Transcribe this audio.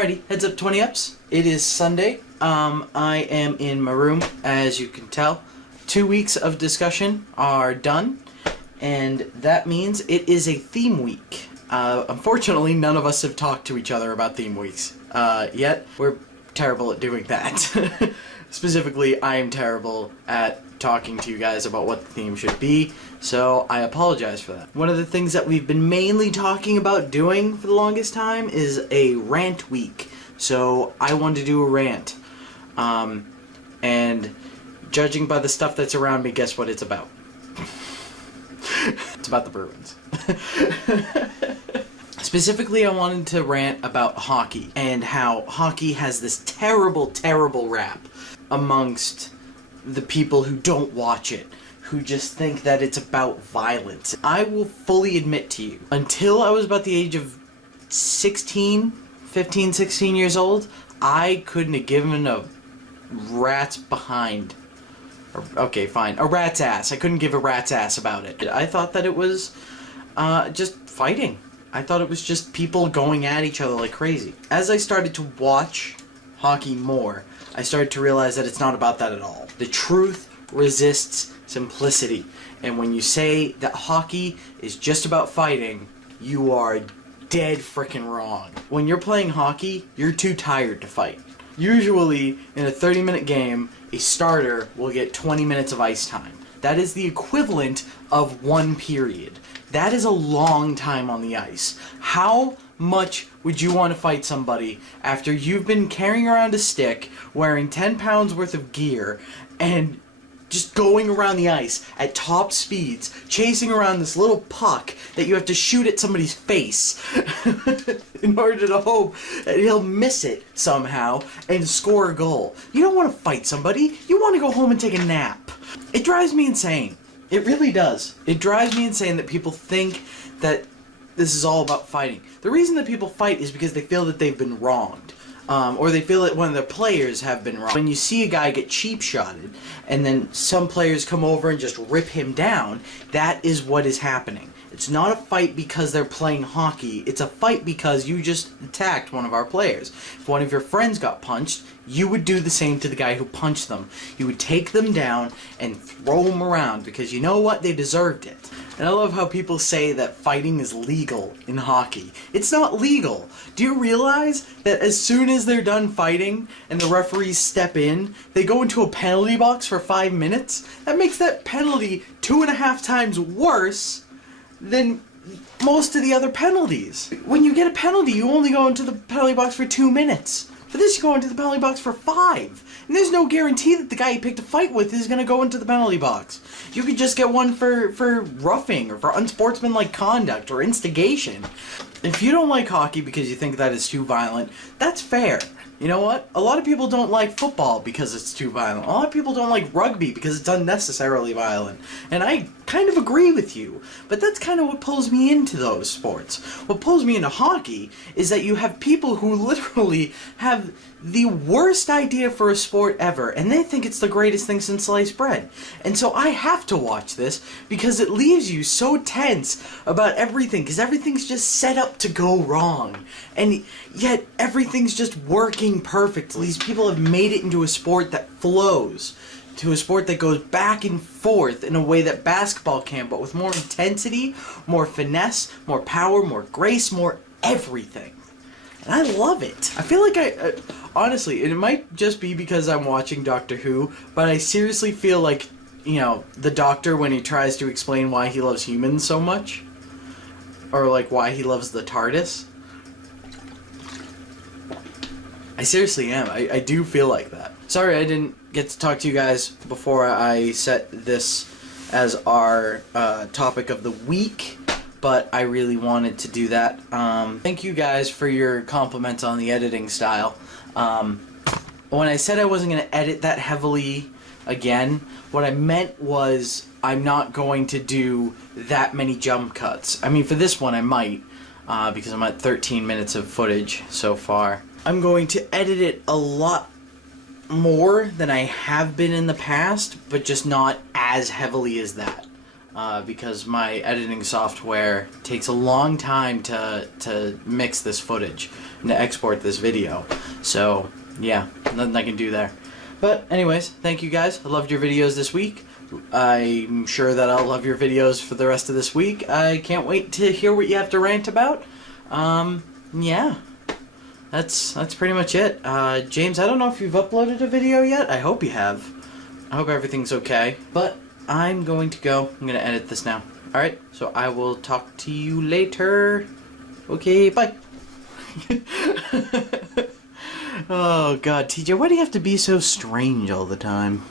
Alrighty, heads up 20 ups. It is Sunday. I am in my room, as you can tell. 2 weeks of discussion are done, and that means it is a theme week. Unfortunately, none of us have talked to each other about theme weeks yet. We're terrible at doing that. Specifically, I am terrible at talking to you guys about what the theme should be, so I apologize for that. One of the things that we've been mainly talking about doing for the longest time is a rant week. So I wanted to do a rant. And judging by the stuff that's around me, guess what it's about? It's about the Bruins. Specifically, I wanted to rant about hockey and how hockey has this terrible, terrible rap amongst the people who don't watch it, who just think that it's about violence. I will fully admit to you, until I was about the age of 15, 16 years old, I couldn't have given a rat's behind. Okay, fine. A rat's ass. I couldn't give a rat's ass about it. I thought that it was just fighting. I thought it was just people going at each other like crazy. As I started to watch hockey more, I started to realize that it's not about that at all. The truth resists simplicity. And when you say that hockey is just about fighting, you are dead frickin' wrong. When you're playing hockey, you're too tired to fight. Usually, in a 30-minute game, a starter will get 20 minutes of ice time. That is the equivalent of 1 period. That is a long time on the ice. How much would you want to fight somebody after you've been carrying around a stick, wearing 10 pounds worth of gear, and just going around the ice at top speeds, chasing around this little puck that you have to shoot at somebody's face in order to hope that he'll miss it somehow and score a goal? You don't want to fight somebody. You want to go home and take a nap. It drives me insane. It really does. It drives me insane that people think that this is all about fighting. The reason that people fight is because they feel that they've been wronged. Or they feel that one of their players have been wrong. When you see a guy get cheap-shotted, and then some players come over and just rip him down, that is what is happening. It's not a fight because they're playing hockey, it's a fight because you just attacked one of our players. If one of your friends got punched, you would do the same to the guy who punched them. You would take them down and throw them around because you know what? They deserved it. And I love how people say that fighting is legal in hockey. It's not legal. Do you realize that as soon as they're done fighting and the referees step in, they go into a penalty box for 5 minutes? That makes that penalty 2.5 times worse than most of the other penalties. When you get a penalty, you only go into the penalty box for 2 minutes. For this, you go into the penalty box for 5. And there's no guarantee that the guy you picked a fight with is going to go into the penalty box. You could just get one for roughing or for unsportsmanlike conduct or instigation. If you don't like hockey because you think that is too violent, that's fair. You know what? A lot of people don't like football because it's too violent. A lot of people don't like rugby because it's unnecessarily violent. And I kind of agree with you. But that's kind of what pulls me into those sports. What pulls me into hockey is that you have people who literally have the worst idea for a sport ever, and they think it's the greatest thing since sliced bread. And so I have to watch this because it leaves you so tense about everything, because everything's just set up to go wrong. And yet everything's just working perfectly. These people have made it into a sport that flows, to a sport that goes back and forth in a way that basketball can, but with more intensity, more finesse, more power, more grace, more everything. And I love it. I feel like honestly, it might just be because I'm watching Doctor Who, but I seriously feel like, you know, the Doctor when he tries to explain why he loves humans so much. Or like why he loves the TARDIS. I seriously am. I do feel like that. Sorry I didn't get to talk to you guys before I set this as our topic of the week, but I really wanted to do that. Thank you guys for your compliments on the editing style. When I said I wasn't going to edit that heavily again, what I meant was I'm not going to do that many jump cuts. I mean, for this one I might, because I'm at 13 minutes of footage so far. I'm going to edit it a lot more than I have been in the past, but just not as heavily as that. because my editing software takes a long time to mix this footage and to export this video. So yeah, nothing I can do there. But anyways, thank you guys. I loved your videos this week. I'm sure that I'll love your videos for the rest of this week. I can't wait to hear what you have to rant about. Yeah. That's pretty much it. James, I don't know if you've uploaded a video yet. I hope you have. I hope everything's okay. But I'm going to go. I'm going to edit this now. Alright, so I will talk to you later. Okay, bye. Oh god, TJ, why do you have to be so strange all the time?